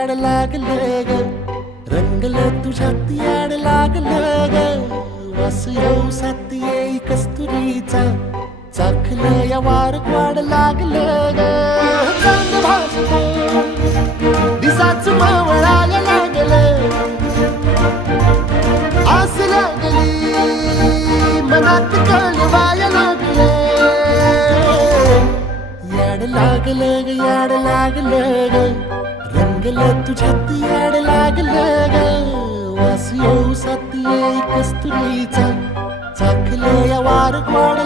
याड लागलं ग, रंगलं तुझ्यात याड लागलं ग. वास येऊ साथ येई कस्तुरीचा, चाखलं या वार वाढ लागलं ग. चांद भासलं दिसाच मावळायला लागलं, आस लागली मनात कळवायला लागलं. याड लागलं ग, याड लागलं ग, रंगलं तुझ्यात याड लागलं ग. वास येऊ साथ येई कस्तुरीचा, चाखलं या वार वाढ